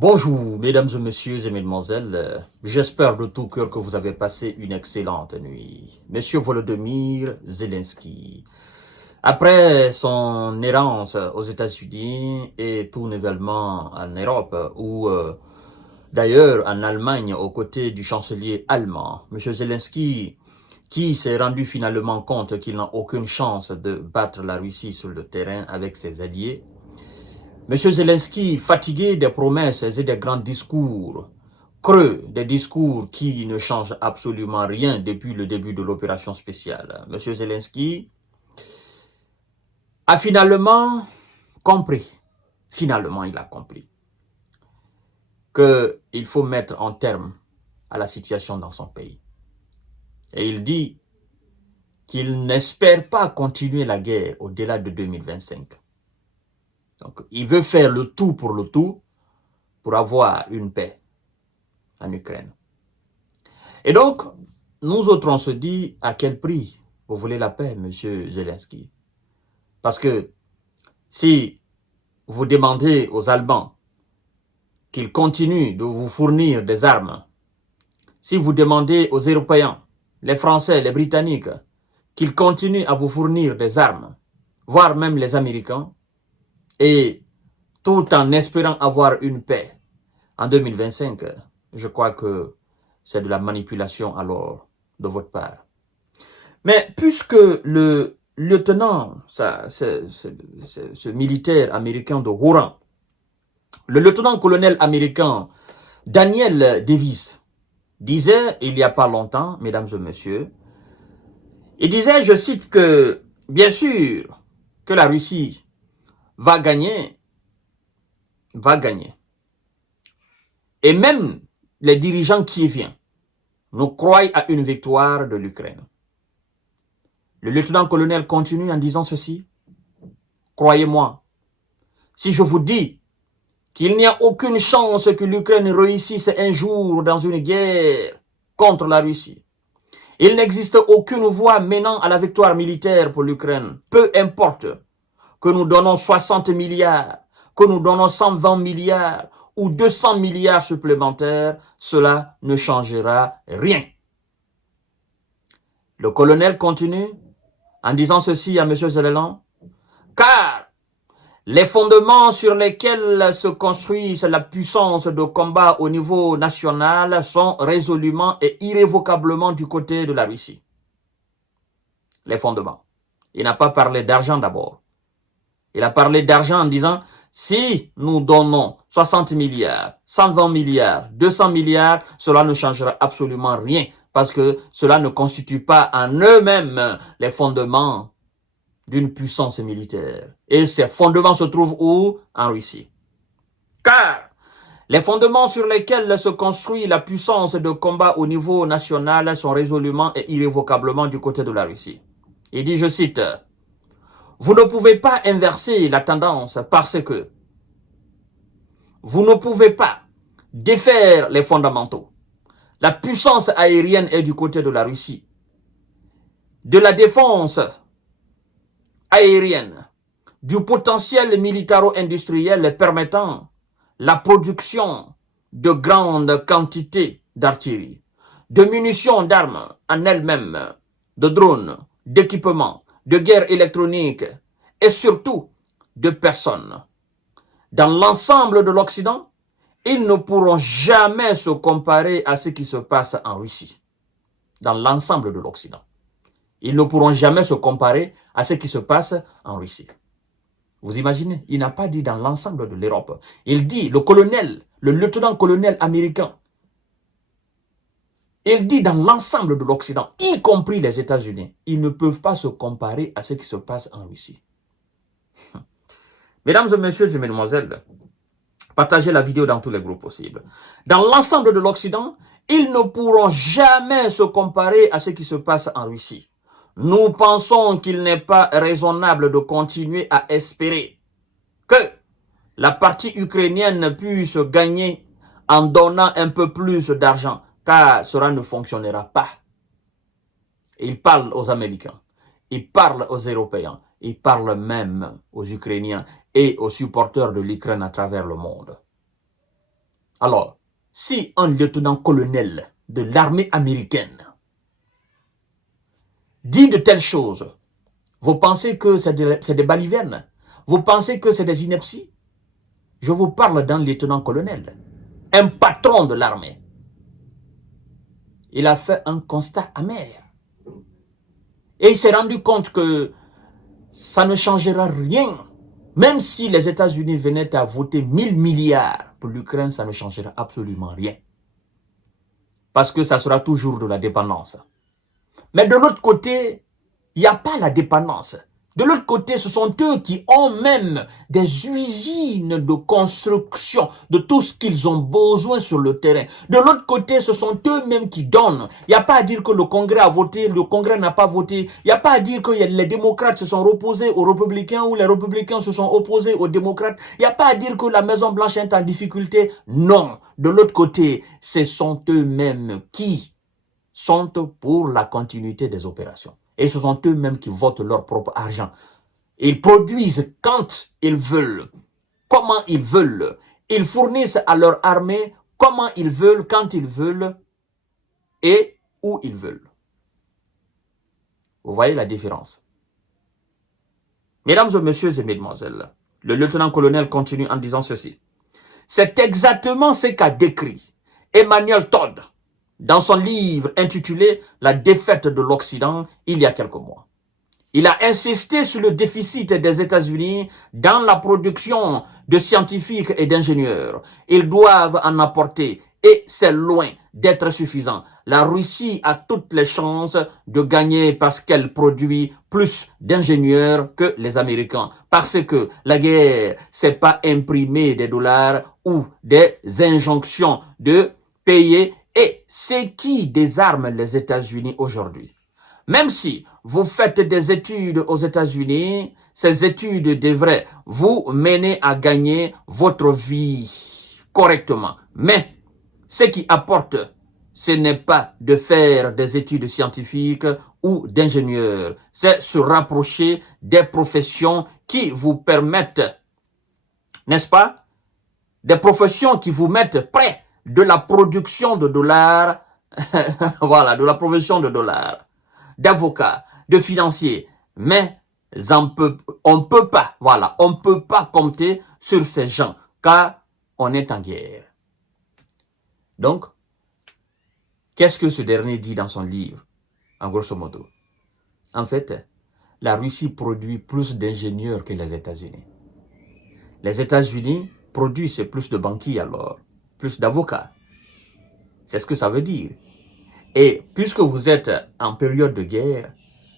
Bonjour, mesdames et messieurs et mesdemoiselles. J'espère de tout cœur que vous avez passé une excellente nuit. Monsieur Volodymyr Zelensky, après son errance aux États-Unis et tout nouvellement en Europe, ou d'ailleurs en Allemagne aux côtés du chancelier allemand, Monsieur Zelensky, qui s'est rendu finalement compte qu'il n'a aucune chance de battre la Russie sur le terrain avec ses alliés, Monsieur Zelensky, fatigué des promesses et des grands discours, creux des discours qui ne changent absolument rien depuis le début de l'opération spéciale, Monsieur Zelensky a finalement compris, il a compris qu'il faut mettre un terme à la situation dans son pays. Et il dit qu'il n'espère pas continuer la guerre au-delà de 2025. Donc, il veut faire le tout pour avoir une paix en Ukraine. Et donc, nous autres, on se dit à quel prix vous voulez la paix, monsieur Zelensky. Parce que si vous demandez aux Allemands qu'ils continuent de vous fournir des armes, si vous demandez aux Européens, les Français, les Britanniques, qu'ils continuent à vous fournir des armes, voire même les Américains, et tout en espérant avoir une paix en 2025, je crois que c'est de la manipulation alors de votre part. Mais puisque le lieutenant, ce militaire américain de haut rang, le lieutenant-colonel américain Daniel Davis disait il n'y a pas longtemps, mesdames et messieurs, il disait, je cite, que bien sûr que la Russie va gagner. Et même les dirigeants qui viennent nous croient à une victoire de l'Ukraine. Le lieutenant-colonel continue en disant ceci. Croyez-moi, si je vous dis qu'il n'y a aucune chance que l'Ukraine réussisse un jour dans une guerre contre la Russie, il n'existe aucune voie menant à la victoire militaire pour l'Ukraine. Peu importe que nous donnons 60 milliards, que nous donnons 120 milliards ou 200 milliards supplémentaires, cela ne changera rien. Le colonel continue en disant ceci à M. Zelensky, car les fondements sur lesquels se construit la puissance de combat au niveau national sont résolument et irrévocablement du côté de la Russie. Les fondements. Il n'a pas parlé d'argent d'abord. Il a parlé d'argent en disant, si nous donnons 60 milliards, 120 milliards, 200 milliards, cela ne changera absolument rien parce que cela ne constitue pas en eux-mêmes les fondements d'une puissance militaire. Et ces fondements se trouvent où? En Russie. Car les fondements sur lesquels se construit la puissance de combat au niveau national sont résolument et irrévocablement du côté de la Russie. Il dit, je cite, vous ne pouvez pas inverser la tendance parce que vous ne pouvez pas défaire les fondamentaux. La puissance aérienne est du côté de la Russie. De la défense aérienne, du potentiel militaro-industriel permettant la production de grandes quantités d'artillerie, de munitions d'armes en elles-mêmes, de drones, d'équipements, de guerre électronique et surtout de personnes. Dans l'ensemble de l'Occident, ils ne pourront jamais se comparer à ce qui se passe en Russie. Dans l'ensemble de l'Occident. Ils ne pourront jamais se comparer à ce qui se passe en Russie. Vous imaginez, il n'a pas dit dans l'ensemble de l'Europe. Il dit, le colonel, le lieutenant-colonel américain, il dit dans l'ensemble de l'Occident, y compris les États-Unis, ils ne peuvent pas se comparer à ce qui se passe en Russie. Mesdames et messieurs et mesdemoiselles, partagez la vidéo dans tous les groupes possibles. Dans l'ensemble de l'Occident, ils ne pourront jamais se comparer à ce qui se passe en Russie. Nous pensons qu'il n'est pas raisonnable de continuer à espérer que la partie ukrainienne puisse gagner en donnant un peu plus d'argent, car cela ne fonctionnera pas. Il parle aux Américains, il parle aux Européens, il parle même aux Ukrainiens et aux supporters de l'Ukraine à travers le monde. Alors, si un lieutenant-colonel de l'armée américaine dit de telles choses, vous pensez que c'est des balivernes? Vous pensez que c'est des inepties? Je vous parle d'un lieutenant-colonel, un patron de l'armée. Il a fait un constat amer. Et il s'est rendu compte que ça ne changera rien. Même si les États-Unis venaient à voter 1000 milliards pour l'Ukraine, ça ne changera absolument rien. Parce que ça sera toujours de la dépendance. Mais de l'autre côté, il n'y a pas la dépendance. De l'autre côté, ce sont eux qui ont même des usines de construction de tout ce qu'ils ont besoin sur le terrain. De l'autre côté, ce sont eux-mêmes qui donnent. Il n'y a pas à dire que le Congrès a voté, le Congrès n'a pas voté. Il n'y a pas à dire que les démocrates se sont opposés aux républicains ou les républicains se sont opposés aux démocrates. Il n'y a pas à dire que la Maison-Blanche est en difficulté. Non. De l'autre côté, ce sont eux-mêmes qui sont pour la continuité des opérations. Et ce sont eux-mêmes qui votent leur propre argent. Ils produisent quand ils veulent, comment ils veulent. Ils fournissent à leur armée comment ils veulent, quand ils veulent et où ils veulent. Vous voyez la différence. Mesdames et messieurs et mesdemoiselles, le lieutenant-colonel continue en disant ceci. C'est exactement ce qu'a décrit Emmanuel Todd dans son livre intitulé « La défaite de l'Occident » il y a quelques mois. Il a insisté sur le déficit des États-Unis dans la production de scientifiques et d'ingénieurs. Ils doivent en apporter et c'est loin d'être suffisant. La Russie a toutes les chances de gagner parce qu'elle produit plus d'ingénieurs que les Américains. Parce que la guerre, c'est pas imprimer des dollars ou des injonctions de payer. Et c'est qui désarme les États-Unis aujourd'hui? Même si vous faites des études aux États-Unis, ces études devraient vous mener à gagner votre vie correctement. Mais ce qui apporte, ce n'est pas de faire des études scientifiques ou d'ingénieurs. C'est se rapprocher des professions qui vous permettent, n'est-ce pas, des professions qui vous mettent près de la production de dollars, voilà, de la production de dollars, d'avocats, de financiers, mais on peut pas, voilà, on peut pas compter sur ces gens, car on est en guerre. Donc, qu'est-ce que ce dernier dit dans son livre, en grosso modo? En fait, la Russie produit plus d'ingénieurs que les États-Unis. Les États-Unis produisent plus de banquiers alors, plus d'avocats. C'est ce que ça veut dire. Et puisque vous êtes en période de guerre,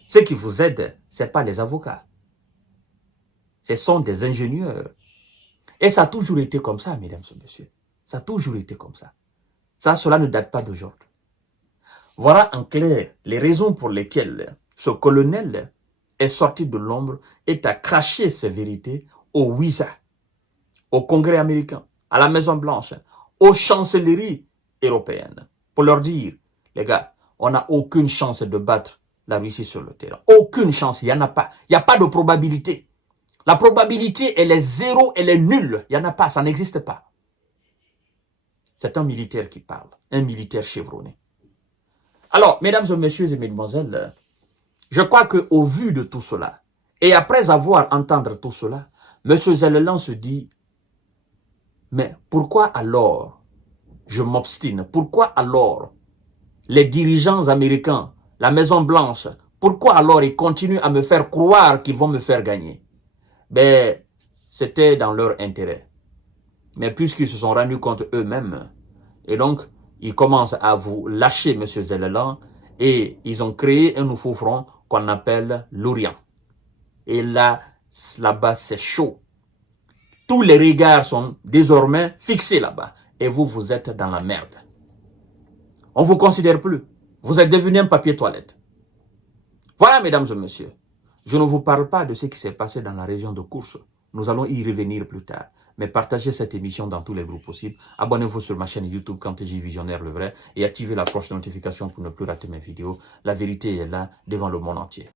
ce qui vous aide, ce n'est pas les avocats. Ce sont des ingénieurs. Et ça a toujours été comme ça, mesdames et messieurs. Ça a toujours été comme ça. Cela ne date pas d'aujourd'hui. Voilà en clair les raisons pour lesquelles ce colonel est sorti de l'ombre et a craché ses vérités au WISA, au Congrès américain, à la Maison-Blanche, aux chancelleries européennes, pour leur dire, les gars, on n'a aucune chance de battre la Russie sur le terrain. Aucune chance, il n'y en a pas. Il n'y a pas de probabilité. La probabilité, elle est zéro, elle est nulle. Il n'y en a pas, ça n'existe pas. C'est un militaire qui parle, un militaire chevronné. Alors, mesdames et messieurs et mesdemoiselles, je crois qu'au vu de tout cela, et après avoir entendu tout cela, M. Zelleland se dit, mais pourquoi alors je m'obstine? Pourquoi alors les dirigeants américains, la Maison-Blanche, pourquoi alors ils continuent à me faire croire qu'ils vont me faire gagner? Ben, c'était dans leur intérêt. Mais puisqu'ils se sont rendus compte eux-mêmes, et donc, ils commencent à vous lâcher M. Zelleland, et ils ont créé un nouveau front qu'on appelle l'Orient. Et là-bas, c'est chaud. Tous les regards sont désormais fixés là-bas. Et vous, vous êtes dans la merde. On ne vous considère plus. Vous êtes devenu un papier toilette. Voilà, mesdames et messieurs. Je ne vous parle pas de ce qui s'est passé dans la région de Koursk. Nous allons y revenir plus tard. Mais partagez cette émission dans tous les groupes possibles. Abonnez-vous sur ma chaîne YouTube KantéJ Visionnaire le vrai et activez la cloche de notification pour ne plus rater mes vidéos. La vérité est là devant le monde entier.